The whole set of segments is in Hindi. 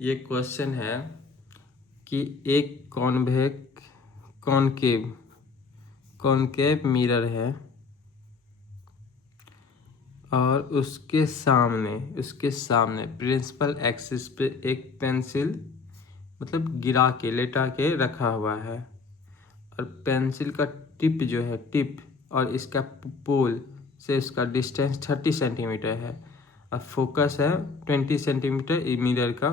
ये क्वेश्चन है कि एक कॉनकेव मिरर है और उसके सामने प्रिंसिपल एक्सिस पे एक पेंसिल मतलब गिरा के लेटा के रखा हुआ है और पेंसिल का टिप और इसका पोल से इसका डिस्टेंस 30 सेंटीमीटर है और फोकस है 20 सेंटीमीटर। मिरर का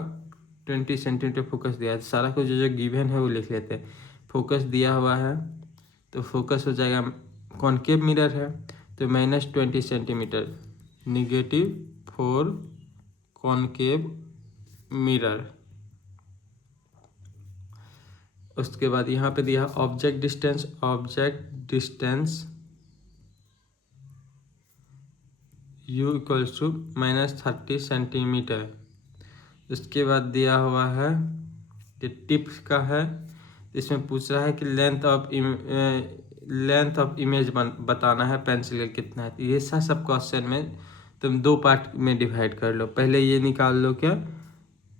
20 सेंटीमीटर फोकस दिया है। सारा कुछ जो गिवन है वो लिख लेते हैं। फोकस दिया हुआ है तो फोकस हो जाएगा, कॉनकेव मिरर है तो -20 सेंटीमीटर, -4 कॉनकेव मिरर। उसके बाद यहाँ पे दिया object distance u equals to -30 centimetre. उसके बाद दिया हुआ है ये टिप का है, इसमें पूछ रहा है कि लेंथ ऑफ इमेज बताना है पेंसिल का कितना है। ये सब क्वेश्चन में तुम दो पार्ट में डिवाइड कर लो। पहले ये निकाल लो क्या,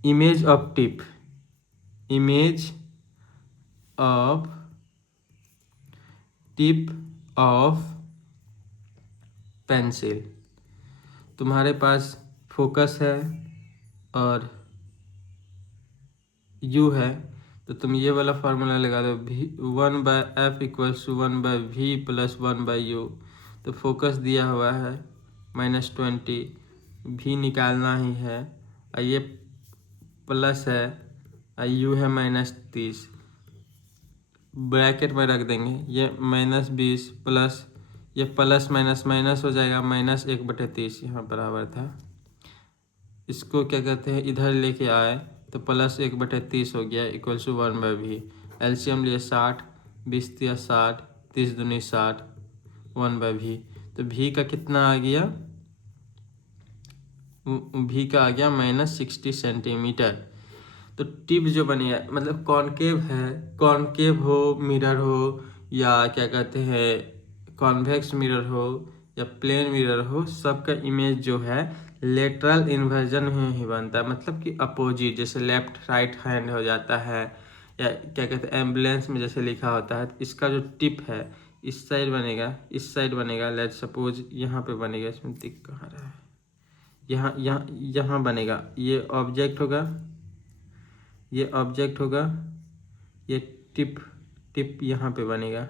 image of tip of pencil. तुम्हारे पास फोकस है और u है तो तुम ये वाला फार्मूला लगा दो, 1/f equals to 1/v plus 1/u। तो फोकस दिया हुआ है -20, v निकालना ही है और ये प्लस है और u है -30, ब्रैकेट में रख देंगे। ये -20 प्लस ये प्लस माइनस माइनस हो जाएगा, -1/30 यहाँ बराबर था। इसको क्या कहते हैं, इधर लेके आए तो +1/30 हो गया इक्वल्स टू 1/v। एलसीएम लिए 60, 20 या 60, 30 दूनी 60, 1/v। तो v का कितना आ गया, v का आ गया -60 सेंटीमीटर। तो टिप जो बनी है मतलब कॉनकेव है, कॉनकेव हो मिरर हो या क्या कहते हैं कॉन्वेक्स मिरर हो या प्लेन मिरर हो, सबका इमेज जो है लेटरल इन्वर्जन में ही बनता है। मतलब कि अपोजिट, जैसे लेफ्ट राइट हैंड हो जाता है या क्या कहते हैं एम्बुलेंस में जैसे लिखा होता है। इसका जो टिप है इस साइड बनेगा, लेट सपोज यहाँ पे बनेगा, इसमें दिख कहाँ रहा है, यहाँ बनेगा। ये ऑब्जेक्ट होगा, ये टिप यहाँ पे बनेगा,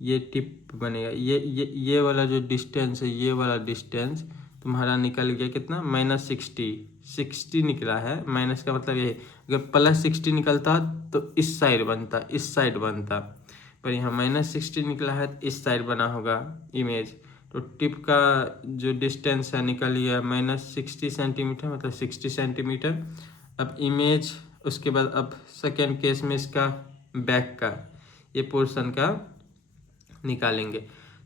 ये टिप बनेगा। ये वाला जो डिस्टेंस है, ये वाला डिस्टेंस तुम्हारा निकल गया कितना, -60 निकला है। माइनस का मतलब ये, अगर +60 निकलता तो इस साइड बनता, पर यहाँ -60 निकला है तो इस साइड बना होगा इमेज। तो टिप का जो डिस्टेंस है निकल गया -60 सेंटीमीटर, मतलब 60 सेंटीमीटर। अब इमेज, उसके बाद अब सेकेंड केस में इसका बैक का ये पोर्शन का निकालेंगे।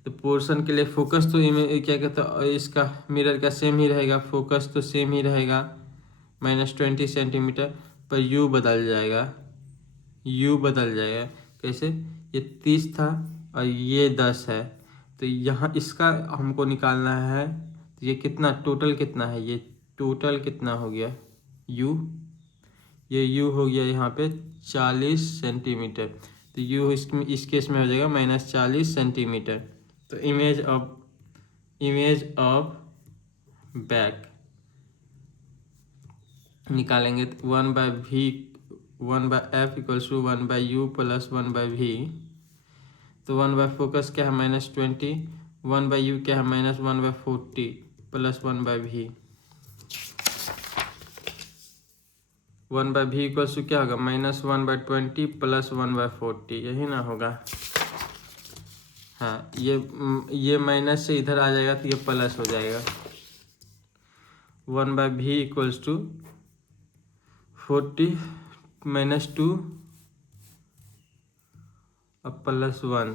तो पोर्शन के लिए फोकस तो क्या कहते हैं इसका मिरर का सेम ही रहेगा, फोकस तो सेम ही रहेगा -20 सेंटीमीटर, पर u बदल जाएगा। कैसे, ये 30 था और ये 10 है तो यहाँ इसका हमको निकालना है। तो ये कितना टोटल कितना है, ये टोटल कितना हो गया u, ये u हो गया यहाँ पे 40 सेंटीमीटर। तो u इस केस में हो जाएगा -40 सेंटीमीटर। तो इमेज ऑफ बैक निकालेंगे तो 1/f equals to 1/u plus 1/v। तो 1/, फोकस क्या है -20, 1/u क्या है -1/40 plus 1/v। 1/v equals to क्या होगा, -1/20 प्लस 1/40, यही ना होगा। हाँ, ये माइनस से इधर आ जाएगा तो ये प्लस हो जाएगा। 1/v इक्वल्स टू 40 -2 और +1,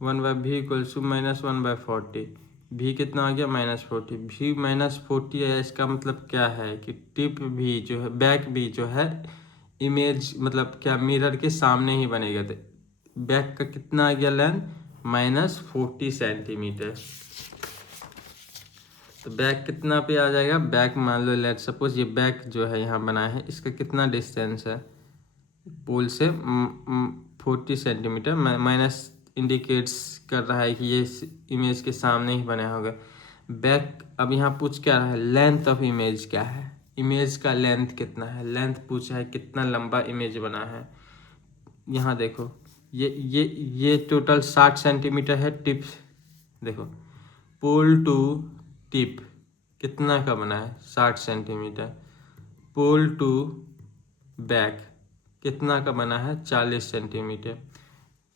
1/v इक्वल्स टू -1/40। v कितना आ गया, -40। v -40 है, इसका मतलब क्या है कि टिप भी जो है, बैक भी जो है इमेज मतलब क्या मिरर के सामने ही बनेगा। तो बैक का कितना आ गया लेंथ, -40 सेंटीमीटर। तो बैक कितना पे आ जाएगा, बैक मान लो लेट सपोज ये बैक जो है यहाँ बना है, इसका कितना डिस्टेंस है पोल से 40 सेंटीमीटर। माइनस इंडिकेट्स कर रहा है कि ये इमेज के सामने ही बना होगा। बैक अब यहाँ पूछ क्या रहा है, लेंथ ऑफ इमेज क्या है, इमेज का लेंथ कितना है, लेंथ पूछा है कितना लंबा इमेज बना है। यहाँ देखो ये टोटल 60 सेंटीमीटर है। टिप देखो, पोल टू टिप कितना का बना है, 60 सेंटीमीटर। पोल टू बैक कितना का बना है, 40 सेंटीमीटर।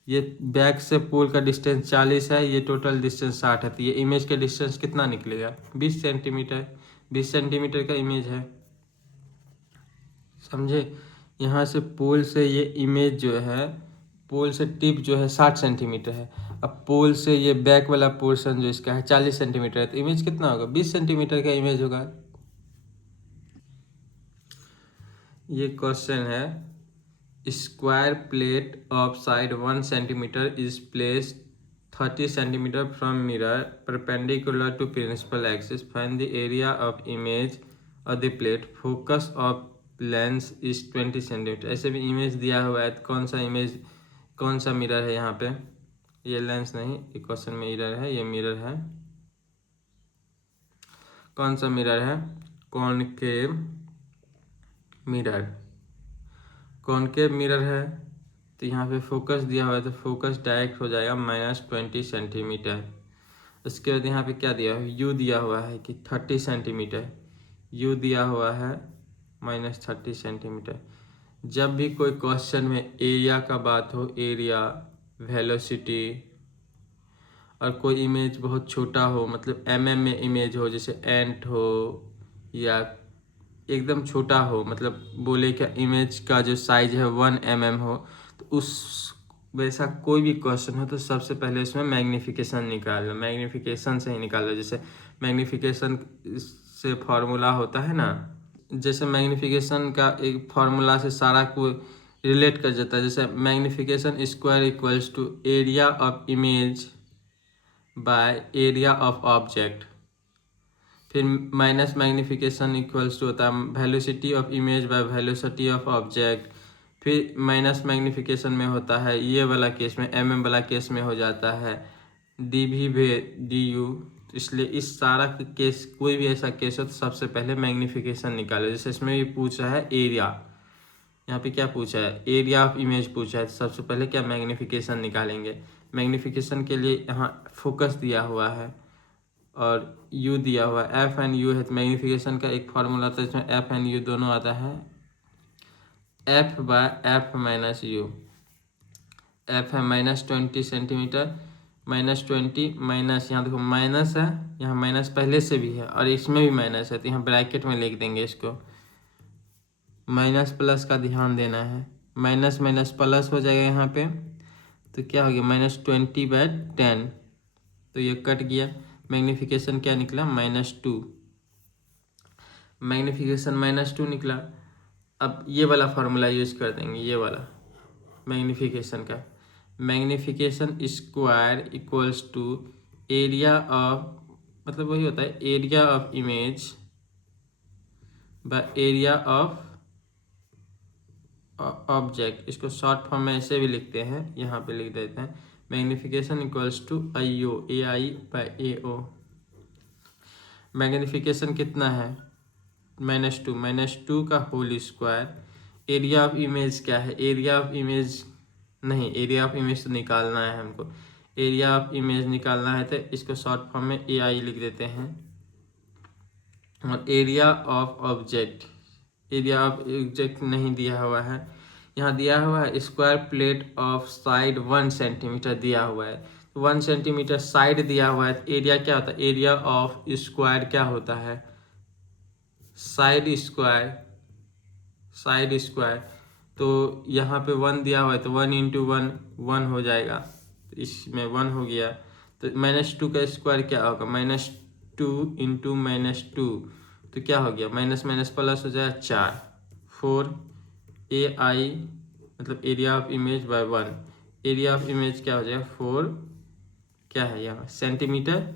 ये बैक से पोल का डिस्टेंस 40 है, ये टोटल डिस्टेंस 60 है, तो ये इमेज का डिस्टेंस कितना निकलेगा, 20 सेंटीमीटर। 20 सेंटीमीटर का इमेज है, समझे। यहाँ से पोल से ये इमेज जो है, पोल से टिप जो है 60 सेंटीमीटर है। अब पोल से ये बैक वाला पोर्शन जो इसका है 40 सेंटीमीटर है, तो इमेज कितना होगा, 20 सेंटीमीटर का इमेज होगा। ये क्वेश्चन है, square plate of side 1 centimetre is placed 30 centimetre from mirror perpendicular to principal axis, find the area of image of the plate, focus of lens is 20 centimetre. ऐसे भी इमेज दिया हुआ है, तो कौन सा इमेज, कौन सा मिरर है यहाँ पे, ये लेंस नहीं, ये क्वेश्चन में मिरर है, ये मिरर है। कौन सा मिरर है, कॉनकेव मिरर, कॉनकेव मिरर है। तो यहाँ पे फोकस दिया हुआ है, तो फोकस डायरेक्ट हो जाएगा -20 सेंटीमीटर। उसके बाद यहाँ पे क्या दिया है, यू दिया हुआ है कि 30 सेंटीमीटर, यू दिया हुआ है -30 सेंटीमीटर। जब भी कोई क्वेश्चन में एरिया का बात हो, एरिया, वेलोसिटी, और कोई इमेज बहुत छोटा हो, मतलब में इमेज हो, जैसे एंट हो, या एकदम छोटा हो, मतलब बोले क्या इमेज का जो साइज है 1 हो, तो उस वैसा कोई भी क्वेश्चन हो तो सबसे पहले उसमें मैग्नीफिकेशन निकाल लो, मैग्नीफिकेशन से ही निकाल लो। जैसे मैग्नीफिकेशन से फॉर्मूला होता है ना, जैसे मैग्नीफिकेशन का एक फार्मूला से सारा को रिलेट कर जाता है। जैसे magnification square equals to area of image by area of object. फिर माइनस मैग्नीफिकेशन इक्वल्स टू होता है velocity of image by velocity of object. फिर माइनस मैग्नीफिकेशन में होता है ये वाला केस में, वाला केस में हो जाता है DV/DU। इसलिए इस सारा केस, कोई भी ऐसा केस हो तो सबसे पहले मैग्नीफिकेशन निकालो। जैसे इसमें भी पूछा है एरिया, यहाँ पे क्या पूछा है, एरिया ऑफ इमेज पूछा है, तो सबसे पहले क्या मैग्नीफिकेशन निकालेंगे। मैग्नीफिकेशन के लिए यहाँ फोकस दिया हुआ है और यू दिया हुआ है, एफ एंड यू है। तो मैग्नीफिकेशन का एक फार्मूला था जिसमें एफ एंड यू दोनों आता है, F by F minus U. F है -20 सेंटीमीटर, -20 माइनस, यहाँ देखो माइनस है, यहाँ माइनस पहले से भी है और इसमें भी माइनस है, तो यहाँ ब्रैकेट में लिख देंगे इसको। माइनस प्लस का ध्यान देना है, माइनस माइनस प्लस हो जाएगा यहाँ पे, तो क्या हो गया -20/10। तो ये कट गया, मैग्नीफिकेशन क्या निकला -2, मैग्नीफिकेशन -2 निकला। अब ये वाला फार्मूला यूज कर देंगे, ये वाला मैग्नीफिकेशन का, magnification square equals to area of, मतलब वही होता है area of image by area of object. इसको शॉर्ट फॉर्म में ऐसे भी लिखते हैं, यहाँ पे लिख देते हैं magnification equals to AO, AI/AO। Magnification कितना है -2 का whole square. Area of image क्या है, एरिया ऑफ इमेज नहीं, एरिया ऑफ इमेज तो निकालना है हमको, एरिया ऑफ इमेज निकालना है तो इसको शॉर्ट फॉर्म में AI लिख देते हैं। और area of object, area of object नहीं दिया हुआ है, यहाँ दिया हुआ है square plate of side 1 centimetre दिया हुआ है, 1 सेंटीमीटर साइड दिया हुआ है। एरिया क्या होता है, एरिया ऑफ स्क्वायर क्या होता है, साइड स्क्वायर, साइड स्क्वायर। तो यहाँ पे 1 दिया हुआ है, तो 1 × 1 1 हो जाएगा, तो इसमें 1 हो गया। तो -2 का स्क्वायर क्या होगा, -2 × -2, तो क्या हो गया, माइनस माइनस प्लस हो जाएगा 4, 4 AI मतलब area of image bye 1। Area of image क्या हो जाएगा 4, क्या है यहाँ सेंटीमीटर,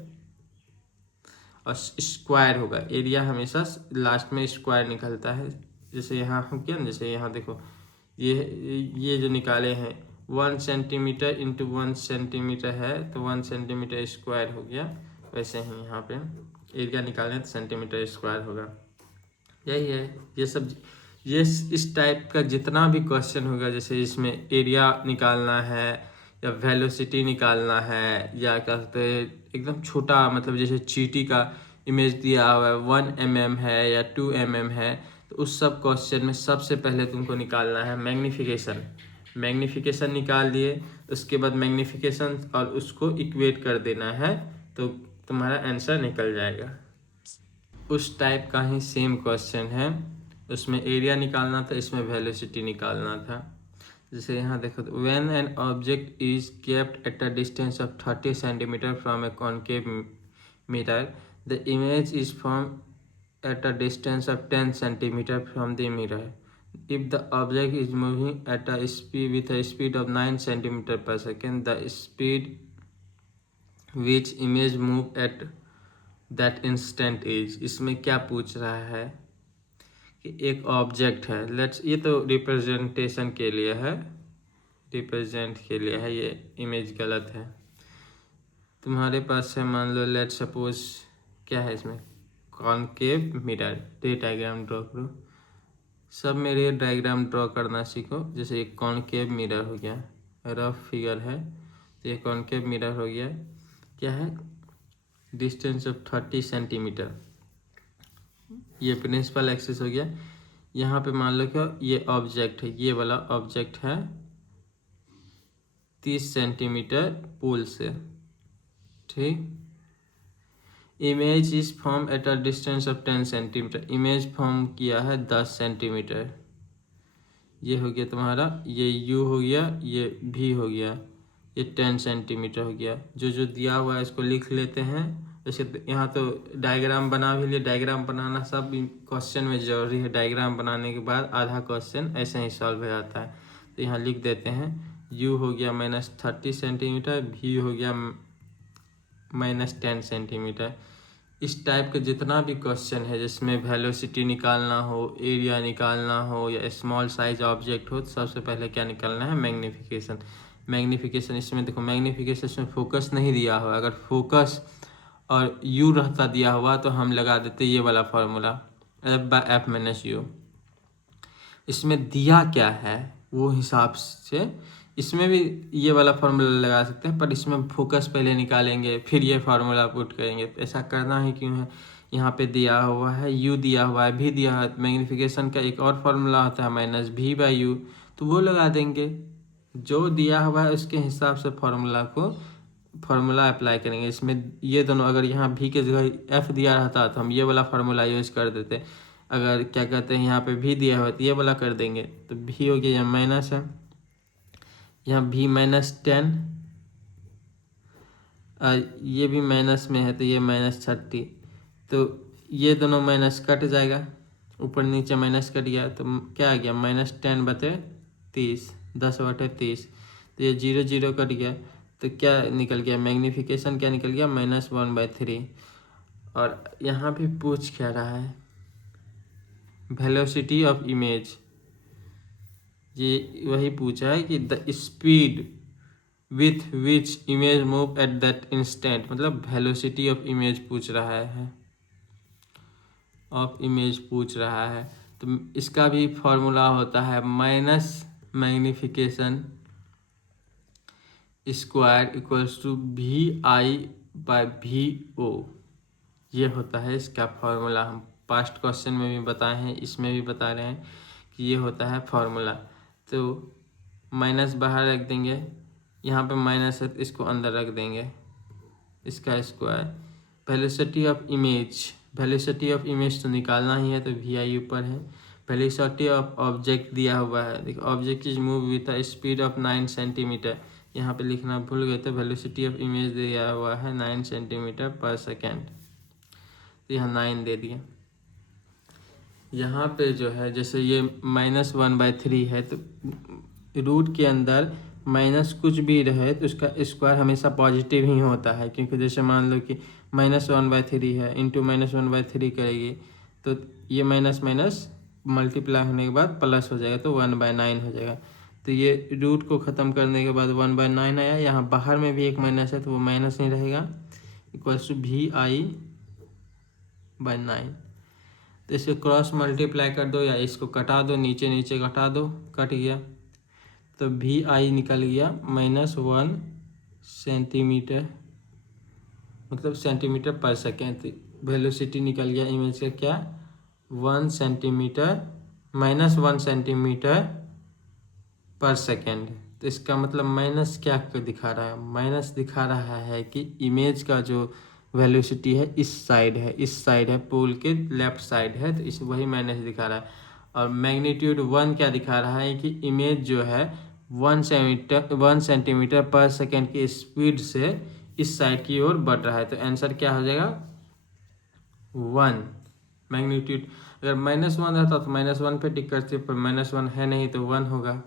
और स्क्वायर होगा। एरिया हमेशा लास्ट में स्क्वायर निकलता है। जैसे यहाँ हो गया ना, जैसे यहाँ देखो ये जो निकाले हैं 1 सेंटीमीटर इंटू 1 सेंटीमीटर है तो 1 सेंटीमीटर स्क्वायर हो गया। वैसे ही यहाँ पे एरिया निकालें तो सेंटीमीटर स्क्वायर होगा। यही है ये सब। ये इस टाइप का जितना भी क्वेश्चन होगा, जैसे इसमें एरिया निकालना है या वेलोसिटी निकालना है या क्या कहते हैं एकदम छोटा, मतलब जैसे चींटी का इमेज दिया हुआ है 1 mm है या 2 mm है, तो उस सब क्वेश्चन में सबसे पहले तुमको निकालना है मैग्नीफिकेशन। मैग्नीफिकेशन निकाल दिए, उसके बाद मैग्नीफिकेशन और उसको इक्वेट कर देना है तो तुम्हारा आंसर निकल जाएगा। उस टाइप का ही सेम क्वेश्चन है, उसमें एरिया निकालना था, इसमें वेलोसिटी निकालना था। जैसे यहाँ देखो, when an object is kept at a distance of 30 centimetre from A concave mirror, the image is from at a distance of 10 centimeter from the mirror. If the object is moving at a speed with a speed of 9 centimeter per second, the speed which image move at that instant is। इसमें क्या पूछ रहा है कि एक ऑब्जेक्ट है, लेट्स, ये तो रिप्रेजेंटेशन के लिए है, रिप्रेजेंट के लिए है, ये इमेज गलत है। तुम्हारे पास है, मान लो लेट सपोज क्या है इसमें कॉनकेव मिरर। रे डायग्राम ड्रॉ करो, सब में रे डायग्राम ड्रॉ करना सीखो। जैसे एक कॉनकेव मिरर हो गया, रफ फिगर है, तो ये कॉनकेव मिरर हो गया, क्या है डिस्टेंस ऑफ 30 सेंटीमीटर। ये प्रिंसिपल एक्सिस हो गया। यहाँ पे मान लो क्या ये ऑब्जेक्ट है, ये वाला ऑब्जेक्ट है 30 सेंटीमीटर पोल से, ठीक। Image is form at a distance of 10 centimetre, image form किया है 10 सेंटीमीटर। ये हो गया तुम्हारा, ये यू हो गया, ये भी हो गया, ये 10 सेंटीमीटर हो गया। जो जो दिया हुआ है इसको लिख लेते हैं। जैसे यहाँ तो डायग्राम बना भी लिए, डायग्राम बनाना सब क्वेश्चन में जरूरी है। डायग्राम बनाने के बाद आधा क्वेश्चन ऐसे ही सॉल्व हो जाता है। तो यहाँ लिख देते हैं यू हो गया -30 सेंटीमीटर, भी हो गया -10 सेंटीमीटर। इस टाइप का जितना भी क्वेश्चन है जिसमें वेलोसिटी निकालना हो, एरिया निकालना हो या स्मॉल साइज ऑब्जेक्ट हो, तो सबसे पहले क्या निकालना है मैग्नीफिकेशन। मैग्नीफिकेशन इसमें देखो, मैग्नीफिकेशन इसमें फोकस नहीं दिया हुआ, अगर फोकस और यू रहता दिया हुआ तो हम लगा देते ये वाला फार्मूला F/F-U। इसमें दिया क्या है वो हिसाब से इसमें भी ये वाला फार्मूला लगा सकते हैं, पर इसमें फोकस पहले निकालेंगे फिर ये फार्मूला पुट करेंगे। तो ऐसा करना ही क्यों है, यहाँ पे दिया हुआ है यू, दिया हुआ है भी, दिया हुआ है। मैग्नीफिकेशन का एक और फार्मूला होता है -V/U, तो वो लगा देंगे। जो दिया हुआ है उसके हिसाब से फार्मूला अप्लाई करेंगे। इसमें ये दोनों, अगर यहाँ भी के जगह F दिया रहता तो हम ये वाला फार्मूला यूज कर देते। अगर क्या कहते हैं यहाँ पे भी दिया हुआ तो ये वाला कर देंगे। तो भी हो गया, यहाँ माइनस है, यहाँ भी -10, ये भी माइनस में है तो ये -30। तो ये दोनों माइनस कट जाएगा, ऊपर नीचे माइनस कट गया तो क्या आ गया -10/30, 10/30। तो ये 0 0 कट गया तो क्या निकल गया, मैग्नीफिकेशन क्या निकल गया -1/3। और यहाँ भी पूछ क्या रहा है वेलोसिटी ऑफ इमेज, ये वही पूछा है कि the speed with which image move at that instant, मतलब वेलोसिटी ऑफ इमेज पूछ रहा है, ऑफ इमेज पूछ रहा है। तो इसका भी फॉर्मूला होता है minus magnification square equals to VI/VO। ये होता है इसका फॉर्मूला। हम पास्ट क्वेश्चन में भी बताए हैं, इसमें भी बता रहे हैं कि ये होता है फॉर्मूला। तो माइनस बाहर रख देंगे, यहाँ पे माइनस है तो इसको अंदर रख देंगे, इसका square. Velocity of image, velocity of image तो निकालना ही है तो VI ऊपर है। वेलोसिटी ऑफ ऑब्जेक्ट दिया हुआ है, देखो object is move with a speed of 9 centimetre, यहाँ पे लिखना भूल गए तो वेलोसिटी ऑफ इमेज दिया हुआ है 9 सेंटीमीटर पर सेकेंड, तो यहाँ 9 दे दिया। यहाँ पे जो है जैसे ये -1/3 है तो रूट के अंदर माइनस कुछ भी रहे तो उसका स्क्वायर हमेशा पॉजिटिव ही होता है, क्योंकि जैसे मान लो कि -1/3 है, इंटू -1/3 करेगी तो ये माइनस माइनस मल्टीप्लाई होने के बाद प्लस हो जाएगा तो 1/9 हो जाएगा। तो ये रूट को ख़त्म करने के बाद 1/9 आया। यहाँ बाहर में भी एक माइनस है तो वो माइनस नहीं रहेगा, इक्वल्स टू VI/9। तो इसको क्रॉस मल्टीप्लाई कर दो या इसको कटा दो, नीचे नीचे घटा दो, कट गया। तो VI निकल गया -1 सेंटीमीटर, मतलब सेंटीमीटर पर सेकेंड। वेलोसिटी निकल गया इमेज का क्या, 1 सेंटीमीटर -1 सेंटीमीटर पर सेकेंड। तो इसका मतलब माइनस क्या दिखा रहा है, माइनस दिखा रहा है कि इमेज का जो वेलोसिटी है इस साइड है, इस साइड है, पोल के लेफ्ट साइड है, तो इस वही माइनस दिखा रहा है। और मैग्नीट्यूड 1 क्या दिखा रहा है कि इमेज जो है 1 सेंटीमीटर पर सेकेंड की स्पीड से इस साइड की ओर बढ़ रहा है। तो आंसर क्या हो जाएगा 1। मैग्नीट्यूड अगर -1 रहता तो -1 पे टिक करते, पर -1 है नहीं तो 1 होगा।